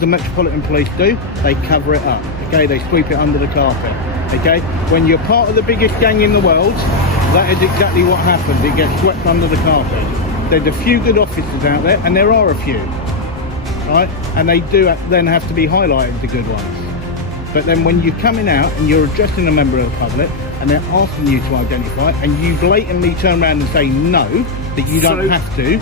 The Metropolitan Police do, they cover it up, okay? They sweep it under the carpet, okay? When you're part of the biggest gang in the world, that is exactly what happens. It gets swept under the carpet. There's a few good officers out there, and there are a few, right? And they do then have to be highlighted, the good ones. But then when you're coming out and you're addressing a member of the public, and they're asking you to identify, and you blatantly turn around and say no, that you don't have to.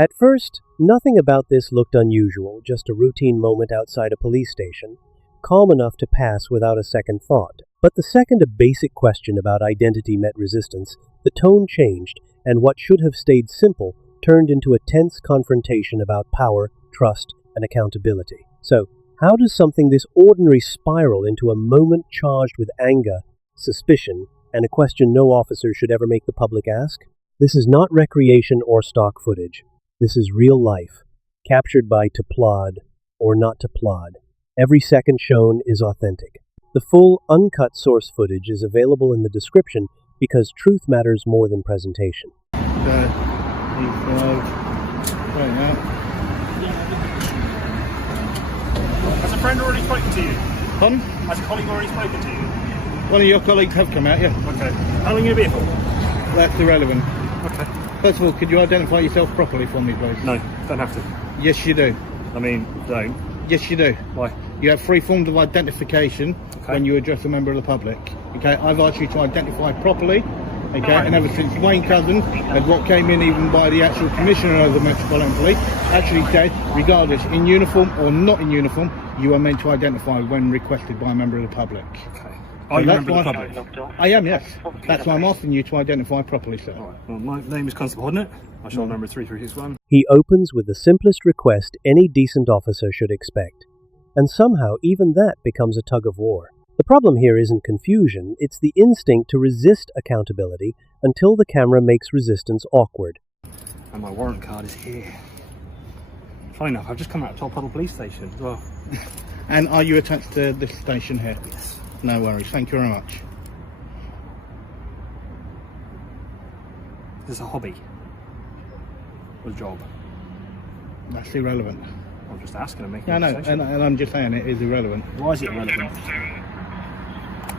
At first, nothing about this looked unusual, just a routine moment outside a police station, calm enough to pass without a second thought. But the second a basic question about identity met resistance, the tone changed, and what should have stayed simple turned into a tense confrontation about power, trust, and accountability. So, how does something this ordinary spiral into a moment charged with anger, suspicion, and a question no officer should ever make the public ask? This is not recreation or stock footage. This is real life, captured by to plod or not to plod. Every second shown is authentic. The full, uncut source footage is available in the description because truth matters more than presentation. Has a friend already spoken to you? Pardon? Has a colleague already spoken to you? One of your colleagues have come out, yeah. Okay. How long are you going to be here for? That's irrelevant. Okay. First of all, could you identify yourself properly for me, please? No, don't have to. Yes, you do. I mean, don't. Yes, you do. Why? You have three forms of identification Okay. when you address a member of the public. Okay, I've asked you to identify properly. Okay, and ever since Wayne Cousin and what came in even by the actual Commissioner of the Metropolitan Police actually said, regardless, in uniform or not in uniform, you are meant to identify when requested by a member of the public. Okay. So Are you a that's member of the why- public? I am, yes. That's why I'm asking you to identify properly, sir. Alright, well, my name is Constable Hodnett. I shall number 3361. He opens with the simplest request any decent officer should expect. And somehow even that becomes a tug of war. The problem here isn't confusion, it's the instinct to resist accountability until the camera makes resistance awkward. And my warrant card is here. Funny enough, I've just come out of Top Puddle Police Station as well. And are you attached to this station here? Yes. No worries, thank you very much. This is a hobby. Or a job. That's irrelevant. I'm just asking and making Yeah, I know, conversation. and I'm just saying it is irrelevant. Why is it irrelevant?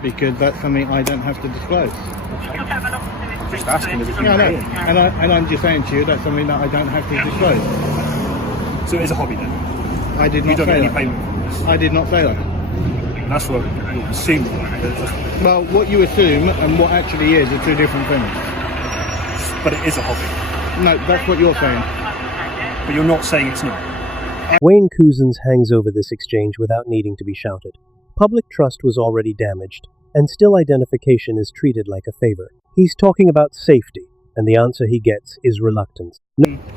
Because that's something I don't have to disclose. I'm just asking if it's Yeah, I know. irrelevant. And I'm just saying to you that's something that I don't have to disclose. So it is a hobby then? I did You not don't get say any that. payment for this? I did not say that. That's what you assume. Well, what you assume and what actually is are two different things. But it is a hobby. No, that's what you're saying. But you're not saying it's not. Wayne Couzens hangs over this exchange without needing to be shouted. Public trust was already damaged, and still identification is treated like a favor. He's talking about safety, and the answer he gets is reluctance.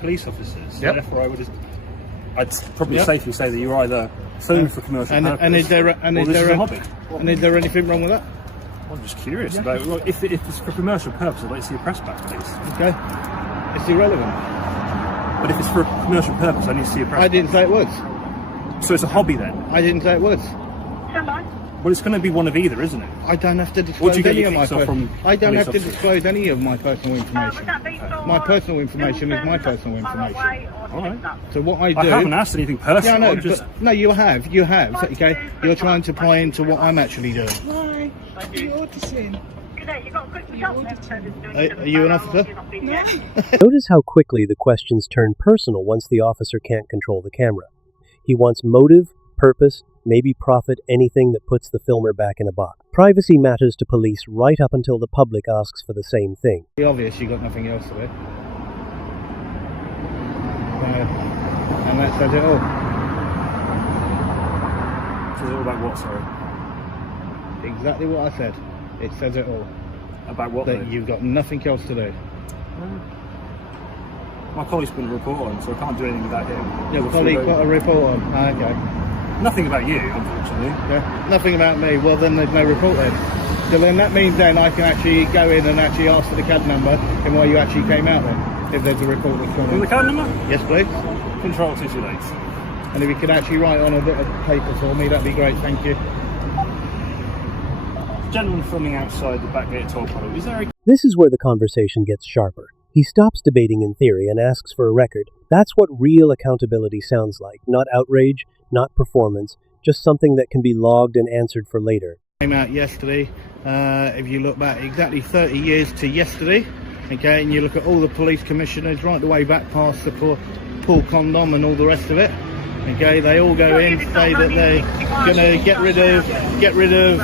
Police officers, Yep. therefore I'd probably safely say that you're either filming for commercial purpose, And is there or this is a hobby. and is there anything wrong with that? I'm just curious about well, if it's for commercial purpose, I'd like to see a press back, please. Okay, it's irrelevant. But if it's for a commercial purpose, I need to see a press I didn't say it was. back. So it's a hobby then? I didn't say it was. Well, it's going to be one of either, isn't it? I don't have to What disclose do you get any your of my kicks off from I don't have to police officers? disclose any of my personal information. My personal information is my personal information. All right. So what I do. I haven't asked anything personal. Yeah, no, I'm just. but, no, you have. Okay, you're trying to pry into what I'm actually doing. Why? You're auditing. Are you an officer? No. Notice how quickly the questions turn personal once the officer can't control the camera. He wants motive, purpose, maybe profit, anything that puts the filmer back in a box. Privacy matters to police right up until the public asks for the same thing. It's obvious you got nothing else to do. And that says it all. Is it all about what, sorry? Exactly what I said. It says it all. About what? That though? you've got nothing else to do. My colleague's put a report on, so I can't do anything without him. Your colleague put a report on. Okay. Nothing about you, unfortunately. Yeah. Nothing about me. Well, then there's no report then. So then that means then I can actually go in and actually ask for the CAD number and why you actually came out then, if there's a report that's come In the in. card number? Yes, please. Control 228. And if you could actually write on a bit of paper for me, that'd be great. Thank you. Gentleman filming outside the back gate at Top Puddle. Is there a This is where the conversation gets sharper. He stops debating in theory and asks for a record. That's what real accountability sounds like. Not outrage, not performance, just something that can be logged and answered for later. Came out yesterday. If you look back exactly 30 years to yesterday, okay, and you look at all the police commissioners right the way back past the Paul Condom and all the rest of it, okay, they all go in, say that they're going to get rid of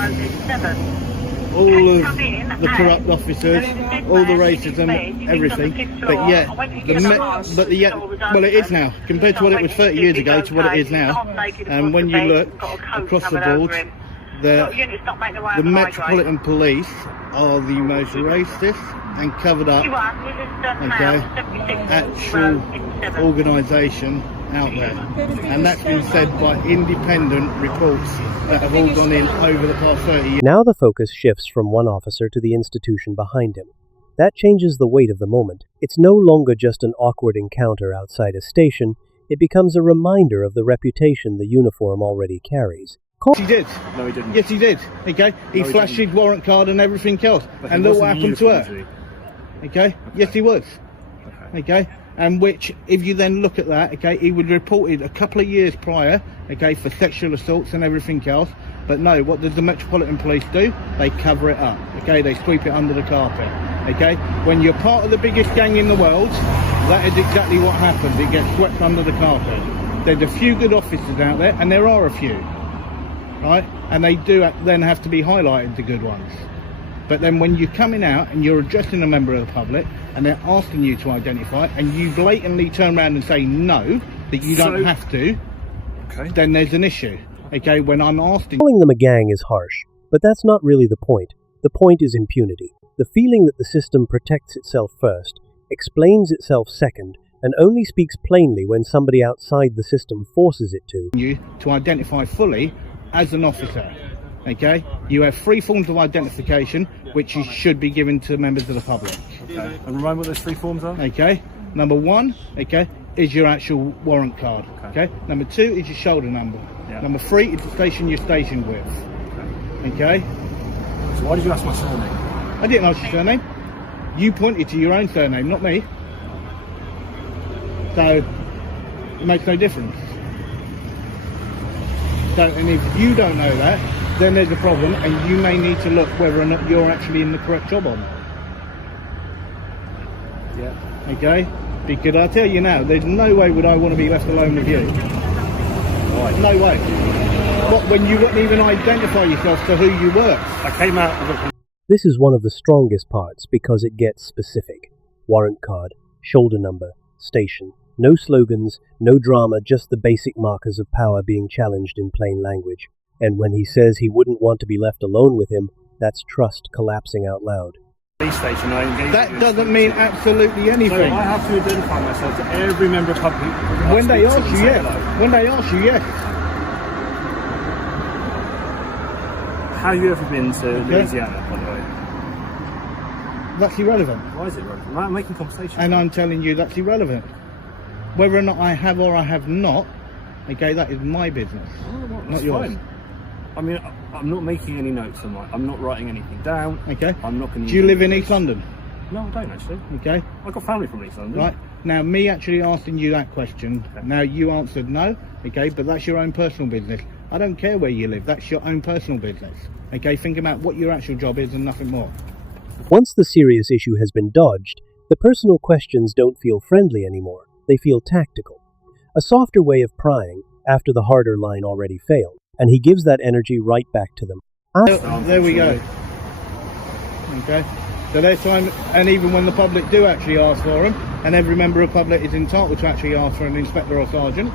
all of the corrupt officers, all the racism, everything. But yet, well, it is now compared to what it was 30 years ago to what it is now. And when you look across the board, the Metropolitan Police are the most racist and covered up, okay, actual organisation out there, and that's been said by independent reports that have all gone in over the past 30 years. Now the focus shifts from one officer to the institution behind him. That changes the weight of the moment. It's no longer just an awkward encounter outside a station, it becomes a reminder of the reputation the uniform already carries. He did. No, he didn't. Yes, he did. Okay, he flashed his warrant card and everything else, and look what happened to her. Okay, yes, he was. Okay, and which, if you then look at that, okay, he was reported a couple of years prior, okay, for sexual assaults and everything else. But no, what does the Metropolitan Police do? They cover it up. Okay, they sweep it under the carpet. Okay, when you're part of the biggest gang in the world, that is exactly what happens. It gets swept under the carpet. There's a few good officers out there, and there are a few, right? And they do then have to be highlighted, the good ones. But then when you're coming out and you're addressing a member of the public and they're asking you to identify, and you blatantly turn around and say no, that you don't have to, okay, then there's an issue. Okay, when I'm asking... Calling them a gang is harsh, but that's not really the point. The point is impunity. The feeling that the system protects itself first, explains itself second, and only speaks plainly when somebody outside the system forces it to. You to identify fully as an officer. Okay, you have 3 forms of identification which you should be given to members of the public. Okay. And remind me what those 3 forms are. Okay, number 1, okay, is your actual warrant card. Okay, number 2 is your shoulder number. Yeah. Number 3 is the station you're stationed with. Okay. So why did you ask my surname? I didn't ask your surname. You pointed to your own surname, not me. So it makes no difference. So, and if you don't know that, then there's a problem, and you may need to look whether or not you're actually in the correct job on. Yeah. Okay? Because I tell you now, there's no way would I want to be left alone with you. Right. No way. What, when you wouldn't even identify yourself to who you were? I came out of a... This is one of the strongest parts because it gets specific. Warrant card, shoulder number, station. No slogans, no drama, just the basic markers of power being challenged in plain language. And when he says he wouldn't want to be left alone with him, that's trust collapsing out loud. police station. That doesn't mean absolutely anything. So I have to identify myself to every member of the public. When they ask you, yes. When they ask you, yes. Have you ever been to Louisiana, by the way? That's irrelevant. Why is it relevant? I'm making conversation. And I'm telling you that's irrelevant. Whether or not I have or I have not, okay, that is my business, not yours. Fine. I mean, I'm not making any notes on I'm not writing anything down. Okay. I'm not going to... Do you live in East London? No, I don't actually. Okay. I've got family from East London. Right. Now, me actually asking you that question, now you answered no, okay, but that's your own personal business. I don't care where you live, that's your own personal business. Okay, think about what your actual job is and nothing more. Once the serious issue has been dodged, the personal questions don't feel friendly anymore. They feel tactical. A softer way of prying after the harder line already failed, and he gives that energy right back to them. There we go. Okay. So there's time, and even when the public do actually ask for them, and every member of the public is entitled to actually ask for an inspector or sergeant,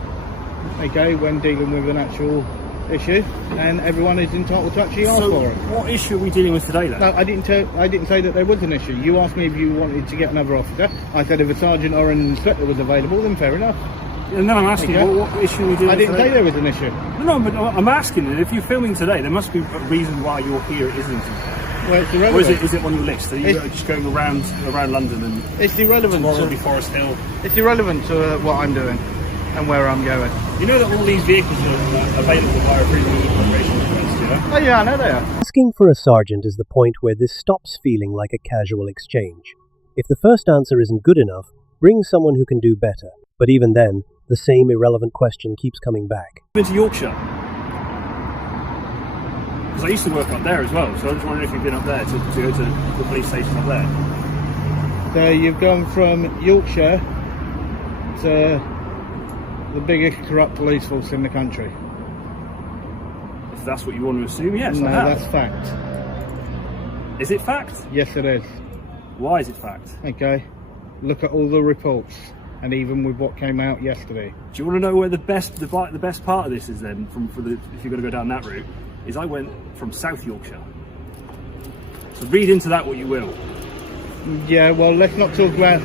okay, when dealing with an actual issue, and everyone is entitled to actually ask for it. What issue are we dealing with today then? No, I didn't say that there was an issue. You asked me if you wanted to get another officer. I said if a sergeant or an inspector was available, then fair enough. And then I'm asking what issue are we dealing with I didn't today? say there was an issue. No, but I'm asking you, if you're filming today, there must be a reason why you're here, isn't it? Well, it's irrelevant. Or is it on your list? Are you just going around London and it's irrelevant. tomorrow will be Forest Hill? It's irrelevant to what I'm doing and where I'm going. You know that all these vehicles are available via free movement operation request, you know? Oh yeah, I know they are. Asking for a sergeant is the point where this stops feeling like a casual exchange. If the first answer isn't good enough, bring someone who can do better. But even then, the same irrelevant question keeps coming back. Been to Yorkshire? Because I used to work up there as well, so I was wondering if you've been up there to go to the police station up there. So you've gone from Yorkshire to the biggest corrupt police force in the country. If that's what you want to assume, yes, No, I have. that's fact. Is it fact? Yes, it is. Why is it fact? Okay. Look at all the reports, and even with what came out yesterday. Do you want to know where the best part of this is then? If you're going to go down that route, is I went from South Yorkshire. So read into that what you will. Yeah, well, let's not talk about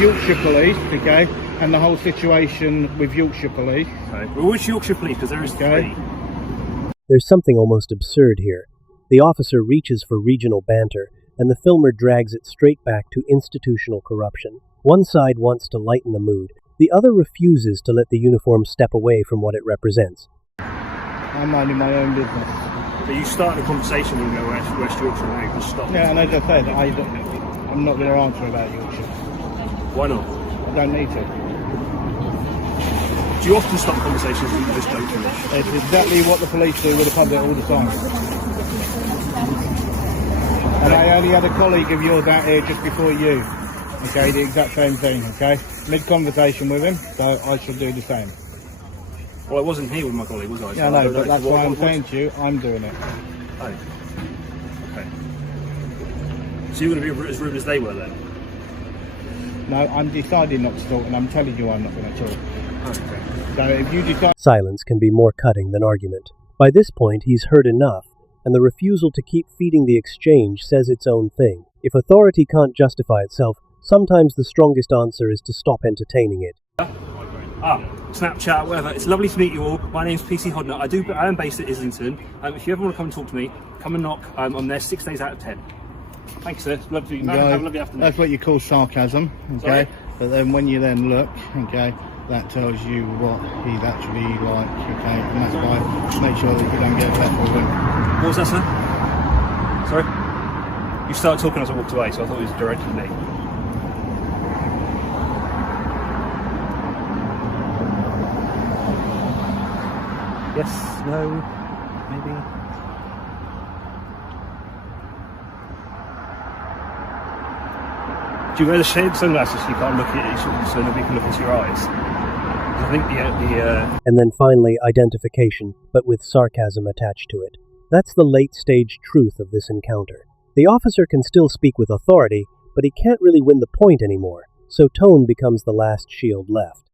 Yorkshire police, okay, and the whole situation with Yorkshire police. Okay. Well, which Yorkshire police? Because there is Okay. 3. There's something almost absurd here. The officer reaches for regional banter, and the filmer drags it straight back to institutional corruption. One side wants to lighten the mood. The other refuses to let the uniform step away from what it represents. I'm minding my own business. So you start a conversation when you go West Yorkshire and you just stop. Yeah, and as I said, I'm not going to answer about Yorkshire. Why not? I don't need to. Do you often stop conversations and you just don't finish? It's exactly what the police do with the public all the time. And I only had a colleague of yours out here just before you. Okay, the exact same thing, okay? Mid-conversation with him, so I should do the same. Well, I wasn't here with my colleague, was I? Yeah, So no, don't but know. that's So why I'm saying to you, I'm doing it. Oh. Okay. So you're going to be as rude as they were then? No, I'm deciding not to talk, and I'm telling you I'm not going to talk. Okay. So if you decide... Silence can be more cutting than argument. By this point, he's heard enough, and the refusal to keep feeding the exchange says its own thing. If authority can't justify itself, sometimes the strongest answer is to stop entertaining it. Snapchat, whatever. It's lovely to meet you all. My name's PC Hodnett. I am based at Islington. If you ever want to come and talk to me, come and knock. I'm there 6 days out of 10. Thank you, sir. It's lovely to meet you. Have a lovely afternoon. That's what you call sarcasm, okay? Sorry? But then when you then look, okay, that tells you what he's actually like, okay? And that's why make sure that you don't get left with him. What was that, sir? Sorry? You started talking as I walked away, so I thought it was directed at me. Yes, no, maybe. Do you wear the shade sunglasses so you can't look at it, so nobody can look into your eyes? I think And then finally, identification, but with sarcasm attached to it. That's the late-stage truth of this encounter. The officer can still speak with authority, but he can't really win the point anymore, so tone becomes the last shield left.